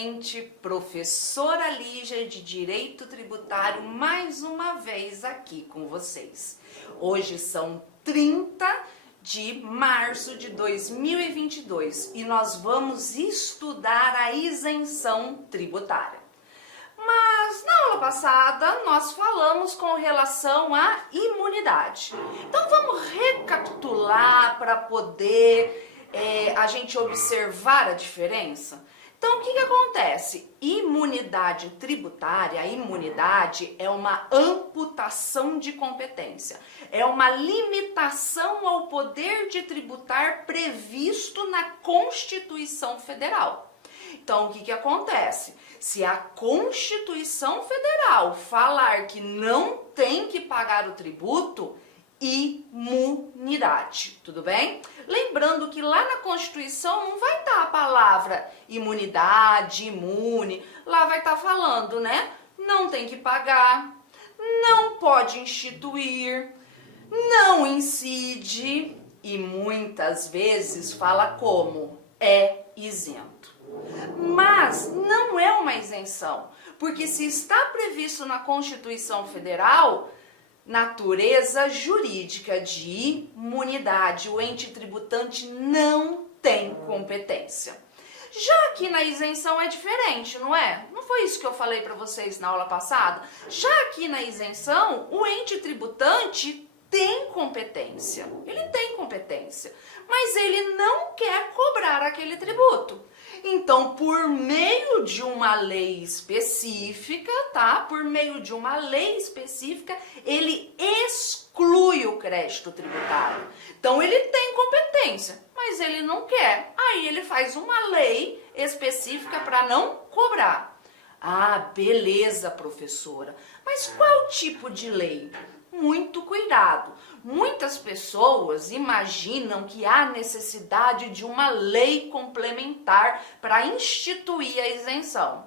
gente, professora Lígia de Direito Tributário, mais uma vez aqui com vocês. Hoje são 30 de março de 2022 e nós vamos estudar a isenção tributária. Mas na aula passada nós falamos com relação à imunidade. Então vamos recapitular para poder a gente observar a diferença? Então, o que acontece? Imunidade tributária, a imunidade é uma amputação de competência, é uma limitação ao poder de tributar previsto na Constituição Federal. Então, o que acontece? Se a Constituição Federal falar que não tem que pagar o tributo, imunidade, tudo bem? Lembrando que lá na Constituição não vai estar a palavra imunidade, imune, lá vai estar falando, né? Não tem que pagar, não pode instituir, não incide e muitas vezes fala como é isento. Mas não é uma isenção, porque se está previsto na Constituição Federal, natureza jurídica de imunidade, o ente tributante não tem competência. Já aqui na isenção é diferente, não é? Não foi isso que eu falei para vocês na aula passada? Já aqui na isenção, o ente tributante tem competência, ele tem competência, mas ele não quer cobrar aquele tributo. Então, por meio de uma lei específica, tá? Por meio de uma lei específica, ele exclui o crédito tributário. Então, ele tem competência, mas ele não quer. Aí, ele faz uma lei específica para não cobrar. Ah, beleza, professora. Mas qual tipo de lei? Muito cuidado. Muitas pessoas imaginam que há necessidade de uma lei complementar para instituir a isenção.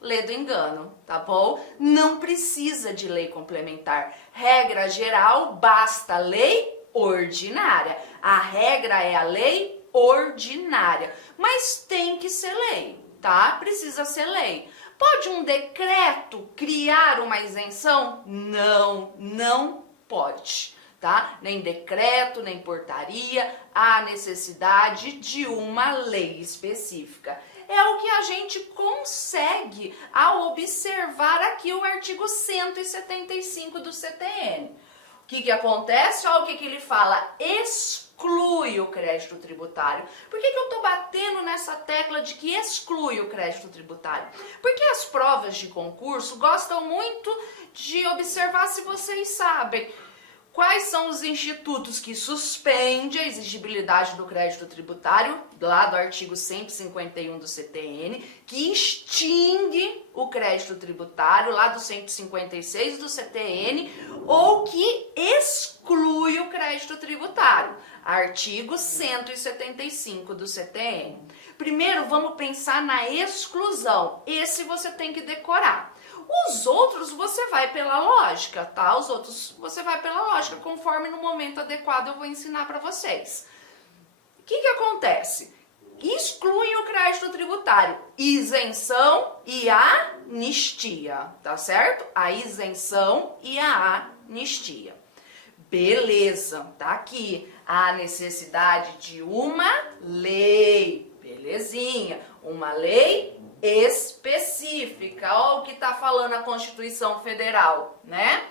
Lê do engano, tá bom? Não precisa de lei complementar. Regra geral, basta lei ordinária. A regra é a lei ordinária, mas tem que ser lei, tá? Precisa ser lei. Pode um decreto criar uma isenção? Não, não pode, tá? Nem decreto, nem portaria, há necessidade de uma lei específica. É o que a gente consegue ao observar aqui o artigo 175 do CTN. O que acontece? Olha o que ele fala, exclui o crédito tributário. Por que eu estou batendo nessa tecla de que exclui o crédito tributário? Porque as provas de concurso gostam muito de observar se vocês sabem quais são os institutos que suspendem a exigibilidade do crédito tributário, lá do artigo 151 do CTN, que extingue o crédito tributário, lá do 156 do CTN, ou que exclui o crédito tributário, artigo 175 do CTN. Primeiro, vamos pensar na exclusão. Esse você tem que decorar. Os outros você vai pela lógica, tá? Os outros você vai pela lógica, conforme no momento adequado eu vou ensinar para vocês. O que acontece? Exclui o crédito tributário, isenção e anistia, tá certo? A isenção e a anistia. Beleza, tá aqui a necessidade de uma lei, belezinha, uma lei específica. Olha o que está falando a Constituição Federal, né?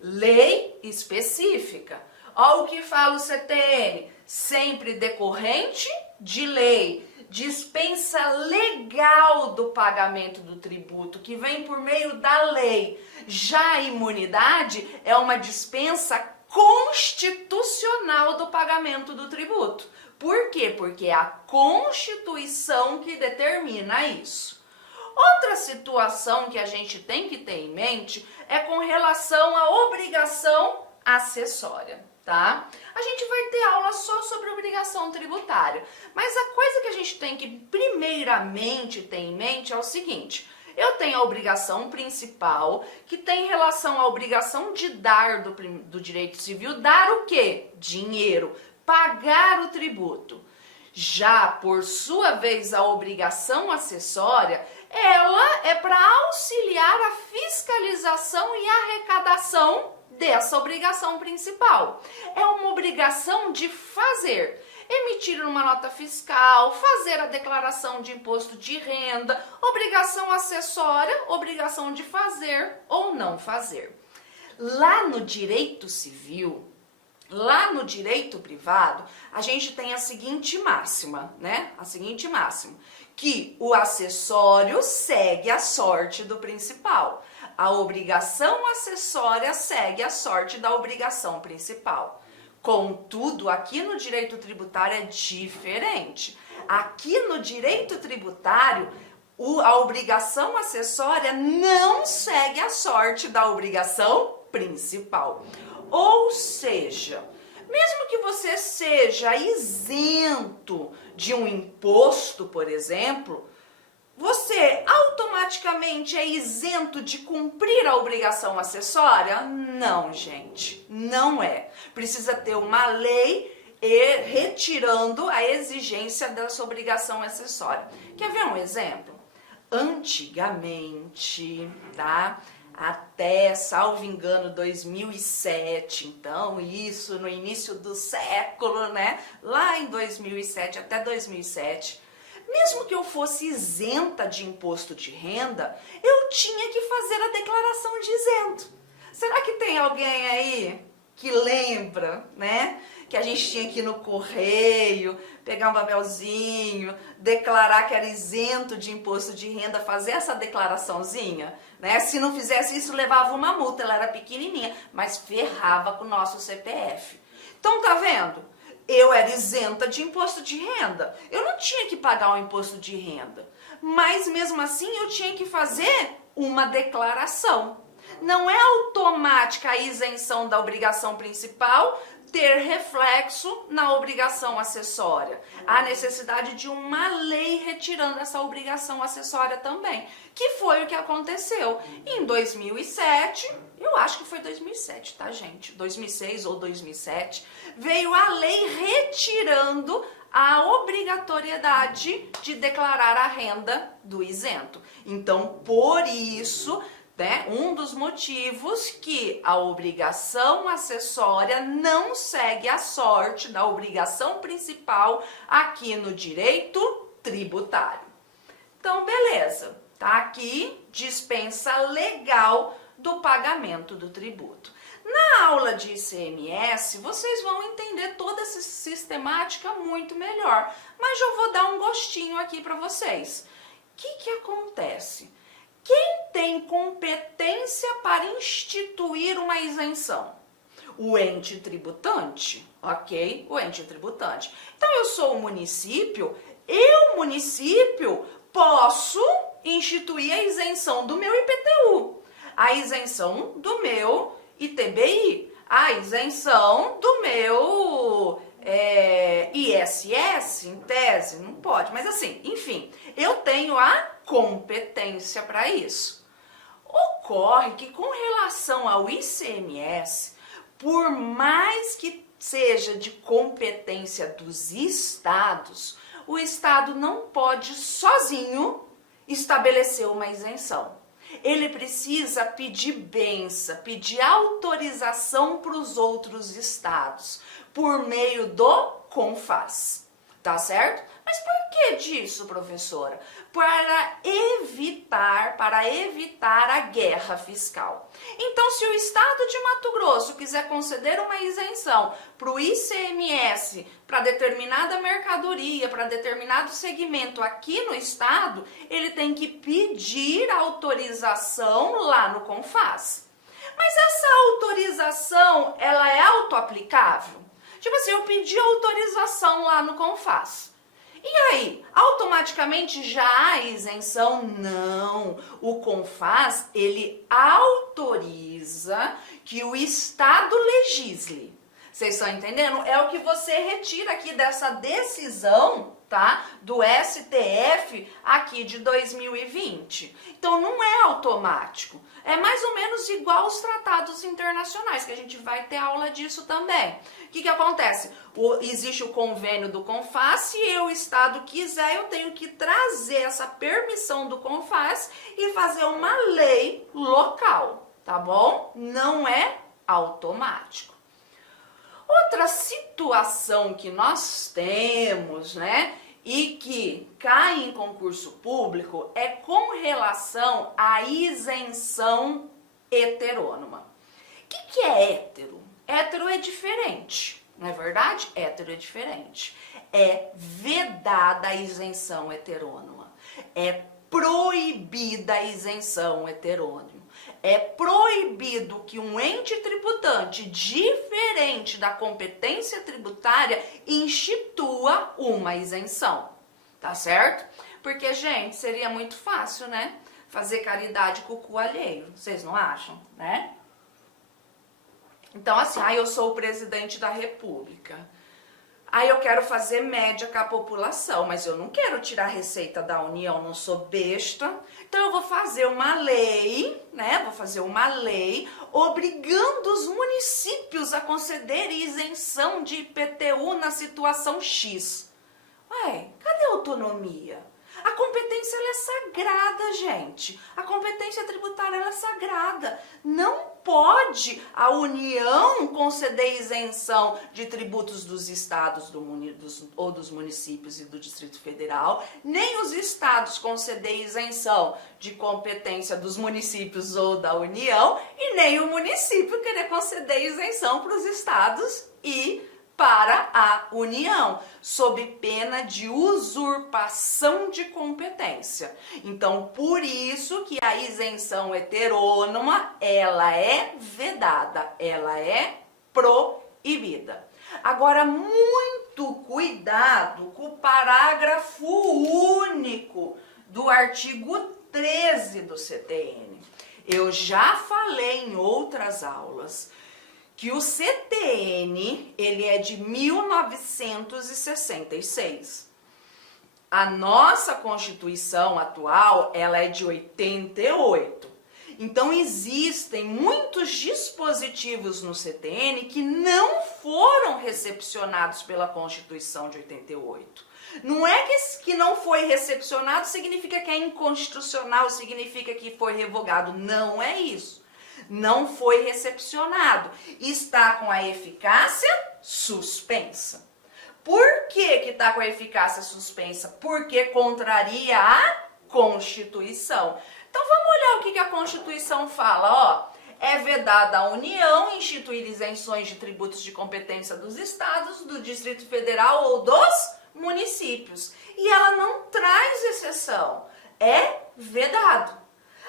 Lei específica. Olha o que fala o CTN, sempre decorrente de lei, dispensa legal do pagamento do tributo, que vem por meio da lei. Já a imunidade é uma dispensa constitucional do pagamento do tributo. Por quê? Porque é a Constituição que determina isso. Outra situação que a gente tem que ter em mente é com relação à obrigação acessória, tá? A gente vai ter aula só sobre obrigação tributária, mas a coisa que a gente tem que primeiramente ter em mente é o seguinte: eu tenho a obrigação principal, que tem relação à obrigação de dar do direito civil, dar o quê? Dinheiro, pagar o tributo. Já, por sua vez, a obrigação acessória, ela é para auxiliar a fiscalização e arrecadação dessa obrigação principal. É uma obrigação de fazer, emitir uma nota fiscal, fazer a declaração de imposto de renda, obrigação acessória, obrigação de fazer ou não fazer. Lá no direito civil, lá no direito privado, a gente tem a seguinte máxima, né? A seguinte máxima, que o acessório segue a sorte do principal. A obrigação acessória segue a sorte da obrigação principal. Contudo, aqui no direito tributário é diferente. Aqui no direito tributário, a obrigação acessória não segue a sorte da obrigação principal. Ou seja, mesmo que você seja isento de um imposto, por exemplo, você automaticamente é isento de cumprir a obrigação acessória? Não, gente, não é. Precisa ter uma lei retirando a exigência dessa obrigação acessória. Quer ver um exemplo? Antigamente, tá? Até, salvo engano, 2007, então isso no início do século, né? Lá em 2007, até 2007, mesmo que eu fosse isenta de imposto de renda, eu tinha que fazer a declaração de isento. Será que tem alguém aí que lembra, né? Que a gente tinha que ir no correio, pegar um papelzinho, declarar que era isento de imposto de renda, fazer essa declaraçãozinha, né? Se não fizesse isso, levava uma multa, ela era pequenininha, mas ferrava com o nosso CPF. Então, tá vendo? Eu era isenta de imposto de renda, eu não tinha que pagar o imposto de renda, mas mesmo assim eu tinha que fazer uma declaração. Não é automática a isenção da obrigação principal ter reflexo na obrigação acessória. Há necessidade de uma lei retirando essa obrigação acessória também, que foi o que aconteceu em 2007, eu acho que foi 2007, tá, gente? 2006 ou 2007, veio a lei retirando a obrigatoriedade de declarar a renda do isento. Então, por isso, né, um dos motivos que a obrigação acessória não segue a sorte da obrigação principal aqui no direito tributário. Então, beleza, tá aqui dispensa legal do pagamento do tributo. Na aula de ICMS, vocês vão entender toda essa sistemática muito melhor, mas eu vou dar um gostinho aqui para vocês. O que acontece? Quem tem competência para instituir uma isenção? O ente tributante, ok? O ente tributante. Então, eu sou o município, município, posso instituir a isenção do meu IPTU, a isenção do meu ITBI, a isenção do meu ISS, em tese, não pode, mas assim, enfim, eu tenho a competência para isso. Ocorre que com relação ao ICMS, por mais que seja de competência dos estados, o estado não pode sozinho estabelecer uma isenção. Ele precisa pedir benção, pedir autorização para os outros estados, por meio do CONFAS, tá certo? Mas por que disso, professora? Para evitar a guerra fiscal. Então, se o estado de Mato Grosso quiser conceder uma isenção para o ICMS, para determinada mercadoria, para determinado segmento aqui no estado, ele tem que pedir autorização lá no CONFAS. Mas essa autorização, ela é autoaplicável? Tipo assim, eu pedi autorização lá no CONFAS. E aí, automaticamente já há isenção? Não. O CONFAS, ele autoriza que o Estado legisle. Vocês estão entendendo? É o que você retira aqui dessa decisão, tá? Do STF aqui de 2020. Então não é automático. É mais ou menos igual aos tratados internacionais, que a gente vai ter aula disso também. O que acontece? Existe o convênio do CONFAS, se o Estado quiser, eu tenho que trazer essa permissão do CONFAS e fazer uma lei local, tá bom? Não é automático. Outra situação que nós temos, né, e que cai em concurso público é com relação à isenção heterônoma. O que é hétero? Hétero é diferente, não é verdade? Hétero é diferente. É vedada a isenção heterônoma. É proibida a isenção heterônima. É proibido que um ente tributante diferente da competência tributária institua uma isenção, tá certo? Porque, gente, seria muito fácil, né? Fazer caridade com o cu alheio, vocês não acham, né? Então, assim, eu sou o presidente da República. Aí eu quero fazer média com a população, mas eu não quero tirar receita da União, não sou besta. Então eu vou fazer uma lei, né? Vou fazer uma lei obrigando os municípios a concederem isenção de IPTU na situação X. Ué, cadê a autonomia? A competência ela é sagrada, gente. A competência tributária ela é sagrada. Não pode a União conceder isenção de tributos dos estados ou dos municípios e do Distrito Federal, nem os estados conceder isenção de competência dos municípios ou da União, e nem o município querer conceder isenção para os estados e para a União, sob pena de usurpação de competência. Então, por isso que a isenção heterônoma, ela é vedada, ela é proibida. Agora, muito cuidado com o parágrafo único do artigo 13 do CTN. Eu já falei em outras aulas que o CTN, ele é de 1966. A nossa Constituição atual, ela é de 88. Então, existem muitos dispositivos no CTN que não foram recepcionados pela Constituição de 88. Não é que não foi recepcionado significa que é inconstitucional, significa que foi revogado. Não é isso. Não foi recepcionado, está com a eficácia suspensa. Por que está com a eficácia suspensa? Porque contraria a Constituição. Então vamos olhar o que a Constituição fala, ó. É vedada à União instituir isenções de tributos de competência dos estados, do Distrito Federal ou dos municípios. E ela não traz exceção, é vedado.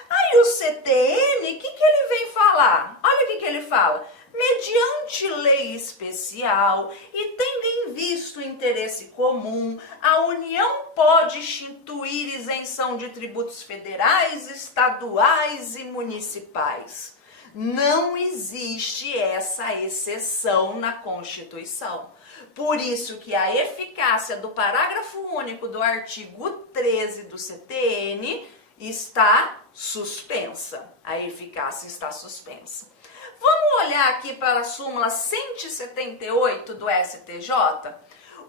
Aí o CTN, o que ele vem falar? Olha o que ele fala. Mediante lei especial e tendo em vista o interesse comum, a União pode instituir isenção de tributos federais, estaduais e municipais. Não existe essa exceção na Constituição. Por isso que a eficácia do parágrafo único do artigo 13 do CTN está suspensa. A eficácia está suspensa. Vamos olhar aqui para a súmula 178 do STJ?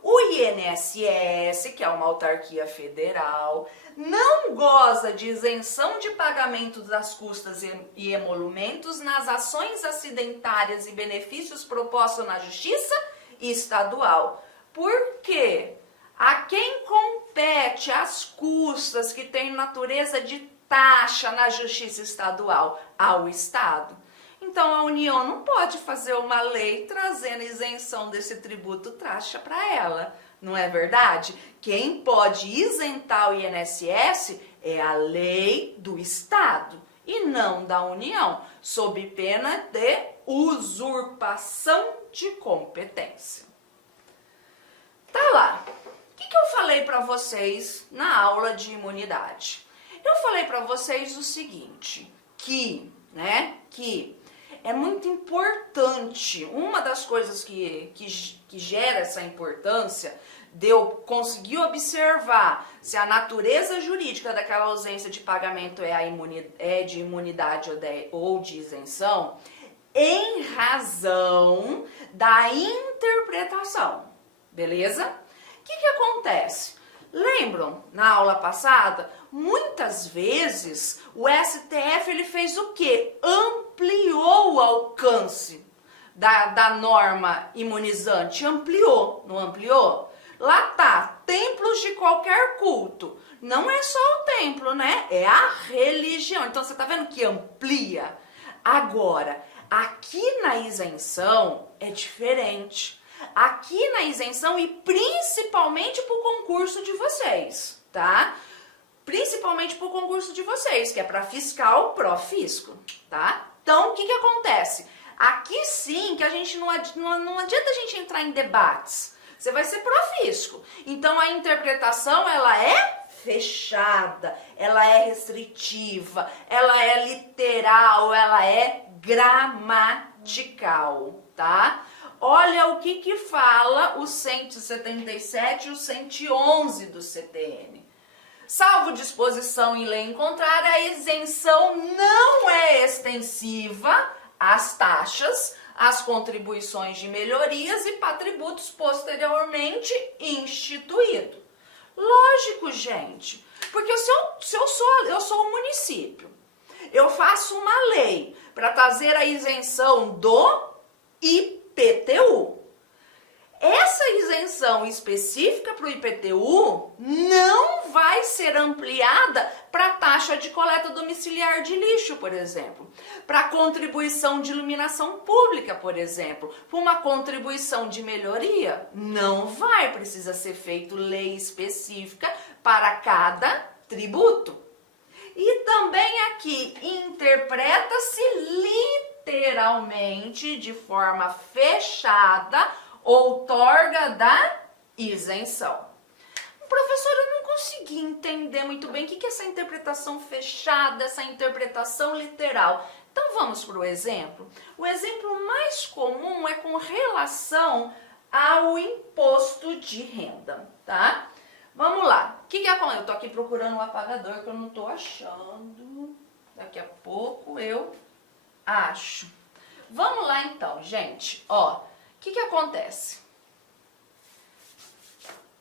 O INSS, que é uma autarquia federal, não goza de isenção de pagamento das custas e emolumentos nas ações acidentárias e benefícios propostos na Justiça Estadual. Por quê? A quem compete as custas que têm natureza de taxa na Justiça Estadual? Ao Estado. Então, a União não pode fazer uma lei trazendo isenção desse tributo taxa para ela, não é verdade? Quem pode isentar o INSS é a lei do Estado e não da União, sob pena de usurpação de competência. Tá lá. O que eu falei para vocês na aula de imunidade? Eu falei para vocês o seguinte, que é muito importante, uma das coisas que gera essa importância conseguir observar se a natureza jurídica daquela ausência de pagamento é de imunidade ou de isenção, em razão da interpretação, beleza? O que acontece? Lembram, na aula passada, muitas vezes o STF ele fez o quê? Ampliou o alcance da norma imunizante, ampliou, não ampliou? Lá tá, templos de qualquer culto. Não é só o templo, né? É a religião. Então você tá vendo que amplia? Agora, aqui na isenção é diferente. Aqui na isenção e principalmente pro concurso de vocês, tá? Principalmente pro concurso de vocês, que é para fiscal, pró-fisco, tá? Então, o que acontece? Aqui sim que a gente não adianta a gente entrar em debates. Você vai ser pró-fisco. Então a interpretação ela é fechada, ela é restritiva, ela é literal, ela é gramatical, tá? Olha o que fala o 177 e o 111 do CTN. Salvo disposição em lei em contrário, a isenção não é extensiva às taxas, às contribuições de melhorias e patributos posteriormente instituídos. Lógico, gente, porque eu sou o município, eu faço uma lei para trazer a isenção do IPTU. Essa isenção específica para o IPTU não vai ser ampliada para a taxa de coleta domiciliar de lixo, por exemplo, para contribuição de iluminação pública, por exemplo, para uma contribuição de melhoria. Não vai, precisa ser feito lei específica para cada tributo. E também aqui interpreta-se literalmente de forma fechada outorga da isenção. Professor, eu não consegui entender muito bem o que é essa interpretação fechada, essa interpretação literal. Então vamos para o exemplo. O exemplo mais comum é com relação ao imposto de renda, tá? Vamos lá. O que acontece? Eu tô aqui procurando um apagador que eu não tô achando. Daqui a pouco eu acho. Vamos lá então, gente. Ó. O que acontece?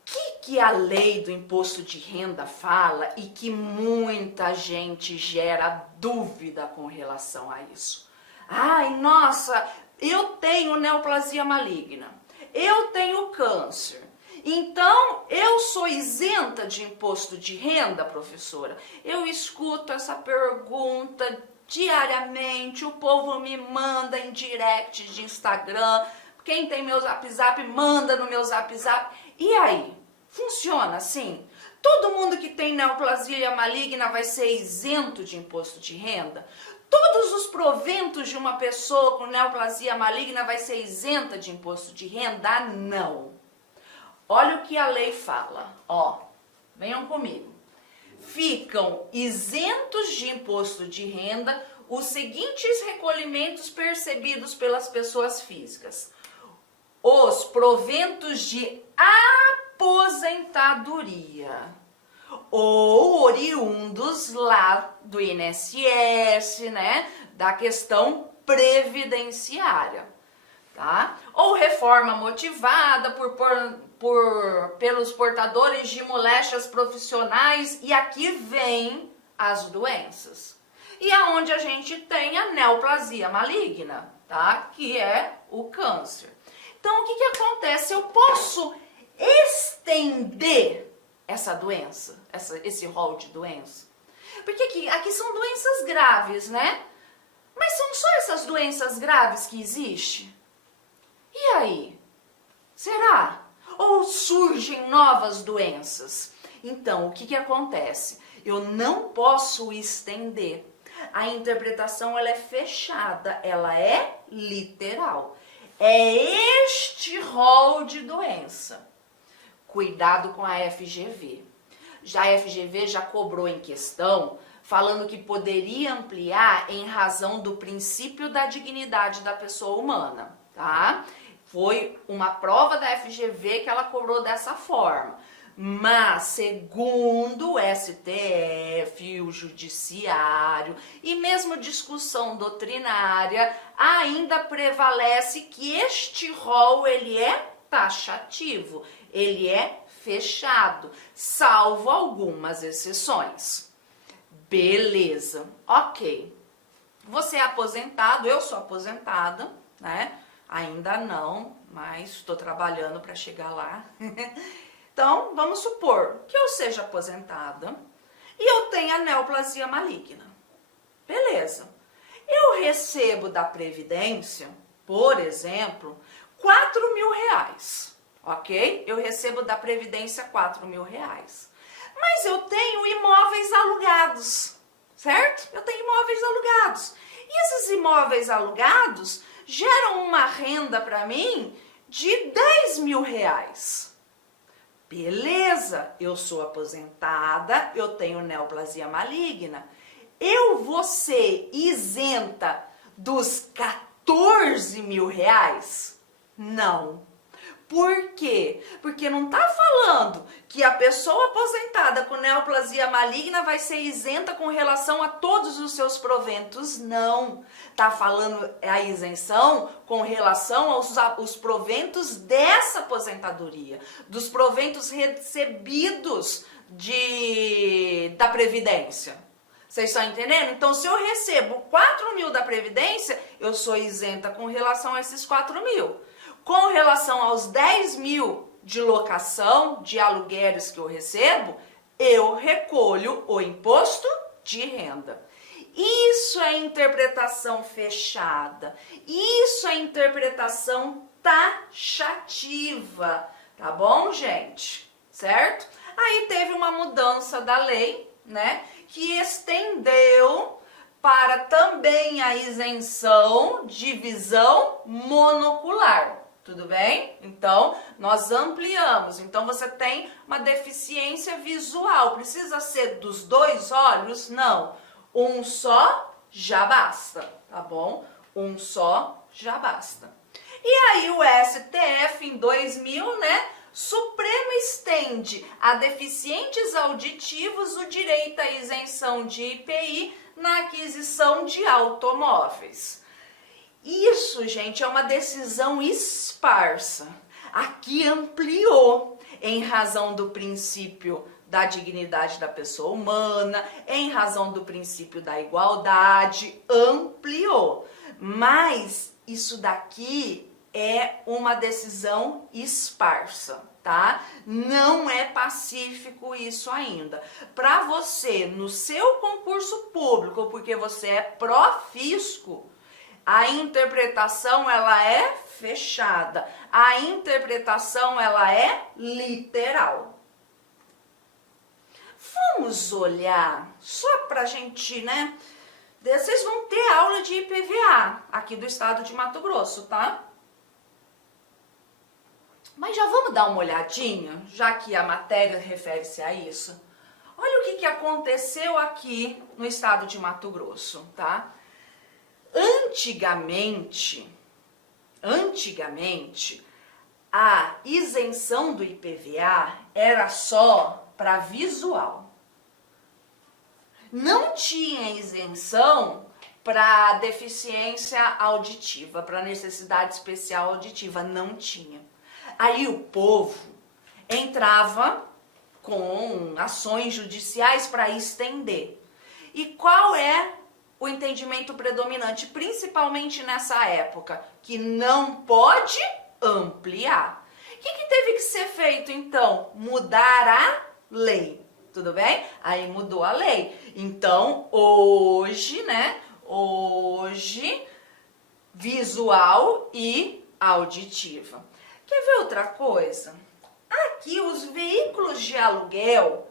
O que a lei do imposto de renda fala e que muita gente gera dúvida com relação a isso? Ai, nossa, eu tenho neoplasia maligna, eu tenho câncer, então eu sou isenta de imposto de renda, professora? Eu escuto essa pergunta diariamente, o povo me manda em direct de Instagram. Quem tem meu zap, manda no meu zap. E aí? Funciona assim? Todo mundo que tem neoplasia maligna vai ser isento de imposto de renda? Todos os proventos de uma pessoa com neoplasia maligna vai ser isenta de imposto de renda? Não. Olha o que a lei fala. Ó, venham comigo. Ficam isentos de imposto de renda os seguintes recolhimentos percebidos pelas pessoas físicas: os proventos de aposentadoria ou oriundos lá do INSS, né, da questão previdenciária, tá? Ou reforma motivada pelos portadores de moléstias profissionais, e aqui vem as doenças. E aonde a gente tem a neoplasia maligna, tá? Que é o câncer. Então, o que acontece? Eu posso estender essa doença, esse rol de doença? Porque aqui são doenças graves, né? Mas são só essas doenças graves que existem? E aí? Será? Ou surgem novas doenças? Então, o que acontece? Eu não posso estender. A interpretação ela é fechada, ela é literal. É este rol de doença. Cuidado com a FGV. Já a FGV já cobrou em questão, falando que poderia ampliar em razão do princípio da dignidade da pessoa humana, tá? Foi uma prova da FGV que ela cobrou dessa forma. Mas, segundo o STF, o Judiciário e mesmo discussão doutrinária, ainda prevalece que este rol ele é taxativo, ele é fechado, salvo algumas exceções. Beleza, ok. Você é aposentado, eu sou aposentada, né? Ainda não, mas estou trabalhando para chegar lá. Então, vamos supor que eu seja aposentada e eu tenha neoplasia maligna. Beleza. Eu recebo da Previdência, por exemplo, R$ 4.000, ok? Eu recebo da Previdência R$ 4.000. Mas eu tenho imóveis alugados, certo? Eu tenho imóveis alugados. E esses imóveis alugados geram uma renda para mim de R$ 10.000. Beleza, eu sou aposentada, eu tenho neoplasia maligna. Eu vou ser isenta dos R$ 14.000? Não. Por quê? Porque não tá falando que a pessoa aposentada com neoplasia maligna vai ser isenta com relação a todos os seus proventos. Não. Tá falando a isenção com relação aos proventos dessa aposentadoria, dos proventos recebidos da Previdência. Vocês estão entendendo? Então, se eu recebo 4.000 da Previdência, eu sou isenta com relação a esses 4.000. Com relação aos 10.000 de locação, de aluguéis que eu recebo, eu recolho o imposto de renda. Isso é interpretação fechada. Isso é interpretação taxativa. Tá bom, gente? Certo? Aí teve uma mudança da lei, né? Que estendeu para também a isenção de visão monocular. Tudo bem? Então, nós ampliamos. Então, você tem uma deficiência visual. Precisa ser dos 2 olhos? Não. Um só já basta, tá bom? Um só já basta. E aí, o STF, em 2000, né? Supremo estende a deficientes auditivos o direito à isenção de IPI na aquisição de automóveis. Isso, gente, é uma decisão esparsa. Aqui ampliou em razão do princípio da dignidade da pessoa humana, em razão do princípio da igualdade, ampliou. Mas isso daqui é uma decisão esparsa, tá? Não é pacífico isso ainda. Para você, no seu concurso público, porque você é pró-fisco, a interpretação ela é fechada, a interpretação ela é literal. Vamos olhar, só pra gente, né? Vocês vão ter aula de IPVA aqui do estado de Mato Grosso, tá? Mas já vamos dar uma olhadinha, já que a matéria refere-se a isso. Olha o que aconteceu aqui no estado de Mato Grosso, tá? Antigamente, a isenção do IPVA era só para visual. Não tinha isenção para deficiência auditiva, para necessidade especial auditiva, não tinha. Aí o povo entrava com ações judiciais para estender. E qual é o entendimento predominante, principalmente nessa época? Que não pode ampliar. O que teve que ser feito, então? Mudar a lei, tudo bem? Aí mudou a lei. Então, hoje, né? Hoje, visual e auditiva. Quer ver outra coisa? Aqui, os veículos de aluguel,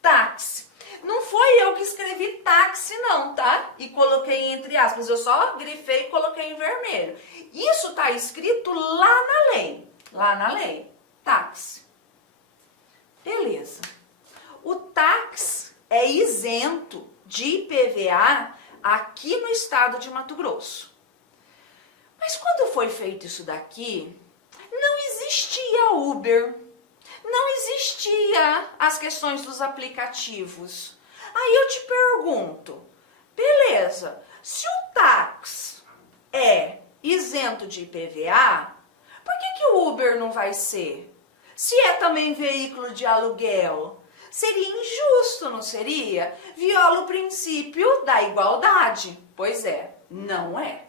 táxi. Não foi eu que escrevi táxi não, tá? E coloquei entre aspas, eu só grifei e coloquei em vermelho. Isso tá escrito lá na lei, táxi. Beleza. O táxi é isento de IPVA aqui no estado de Mato Grosso. Mas quando foi feito isso daqui, não existia Uber, não existia as questões dos aplicativos. Aí eu te pergunto, beleza, se o táxi é isento de IPVA, por que o Uber não vai ser? Se é também veículo de aluguel, seria injusto, não seria? Viola o princípio da igualdade. Pois é, não é.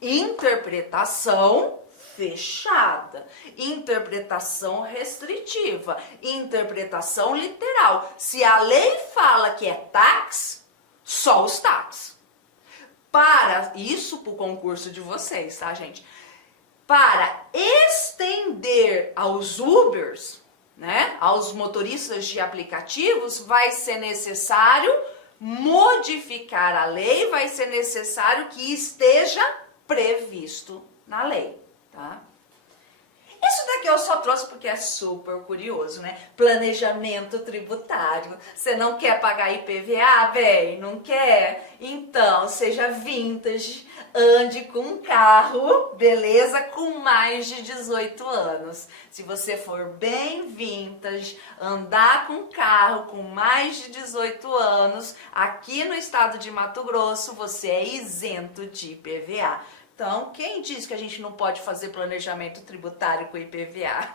Interpretação fechada, interpretação restritiva, interpretação literal. Se a lei fala que é táxi, só os táxis. Para isso para o concurso de vocês, tá, gente? Para estender aos Ubers, né, aos motoristas de aplicativos, vai ser necessário modificar a lei, vai ser necessário que esteja previsto na lei, tá? Isso daqui eu só trouxe porque é super curioso, né? Planejamento tributário. Você não quer pagar IPVA, véi? Não quer? Então, seja vintage, ande com um carro, beleza? Com mais de 18 anos. Se você for bem vintage, andar com um carro com mais de 18 anos, aqui no estado de Mato Grosso, você é isento de IPVA. Então, quem diz que a gente não pode fazer planejamento tributário com IPVA?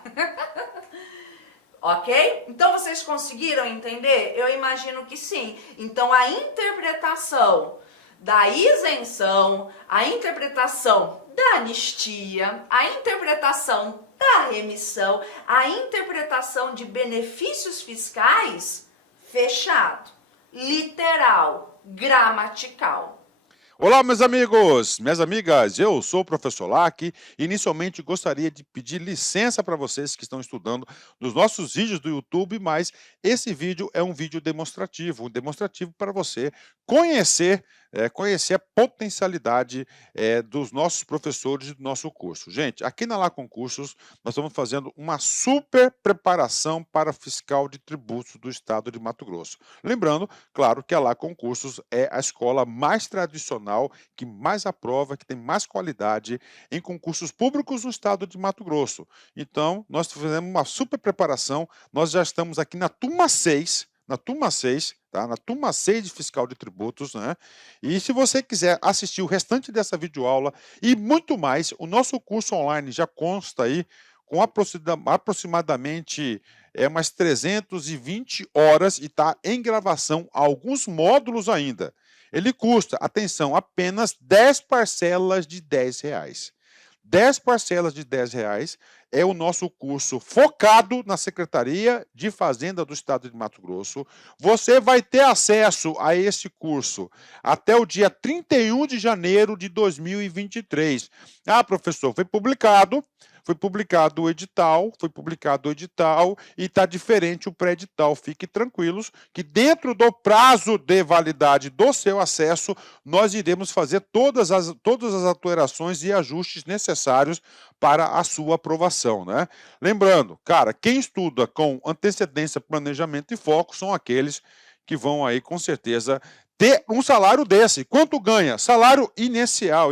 Ok? Então, vocês conseguiram entender? Eu imagino que sim. Então, a interpretação da isenção, a interpretação da anistia, a interpretação da remissão, a interpretação de benefícios fiscais, fechado, literal, gramatical. Olá, meus amigos, minhas amigas, eu sou o professor Lac. Inicialmente gostaria de pedir licença para vocês que estão estudando nos nossos vídeos do YouTube, mas esse vídeo é um vídeo demonstrativo, para você conhecer a potencialidade dos nossos professores e do nosso curso. Gente, aqui na Lá Concursos, nós estamos fazendo uma super preparação para fiscal de tributos do estado de Mato Grosso. Lembrando, claro, que a Lá Concursos é a escola mais tradicional, que mais aprova, que tem mais qualidade em concursos públicos no estado de Mato Grosso. Então, nós fizemos uma super preparação, nós já estamos aqui na turma 6, tá? Na turma 6 de fiscal de tributos, né? E se você quiser assistir o restante dessa videoaula e muito mais, o nosso curso online já consta aí com aproximadamente umas 320 horas e está em gravação alguns módulos ainda. Ele custa, atenção, apenas 10 parcelas de R$ 10. 10 parcelas de R$ 10 é o nosso curso focado na Secretaria de Fazenda do Estado de Mato Grosso. Você vai ter acesso a esse curso até o dia 31 de janeiro de 2023. Ah, professor, foi publicado o edital e está diferente o pré-edital. Fique tranquilos que dentro do prazo de validade do seu acesso, nós iremos fazer todas as alterações e ajustes necessários para a sua aprovação, né? Lembrando, cara, quem estuda com antecedência, planejamento e foco são aqueles que vão aí, com certeza, ter um salário desse. Quanto ganha? Salário inicial.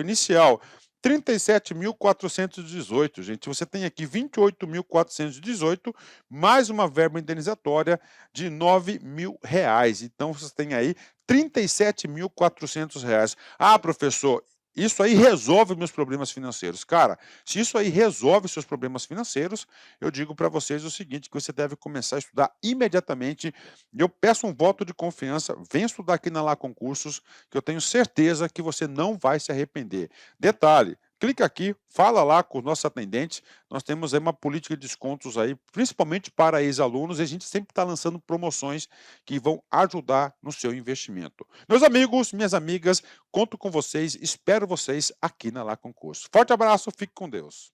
37.418, gente. Você tem aqui 28.418, mais uma verba indenizatória de R$ 9.000. Então, você tem aí R$ 37.400. Ah, professor, isso aí resolve meus problemas financeiros. Cara, se isso aí resolve seus problemas financeiros, eu digo para vocês o seguinte, que você deve começar a estudar imediatamente. Eu peço um voto de confiança, venha estudar aqui na Lá Concursos, que eu tenho certeza que você não vai se arrepender. Detalhe, clica aqui, fala lá com os nossos atendentes, nós temos aí uma política de descontos aí, principalmente para ex-alunos, e a gente sempre está lançando promoções que vão ajudar no seu investimento. Meus amigos, minhas amigas, conto com vocês, espero vocês aqui na Lá Concurso. Forte abraço, fique com Deus.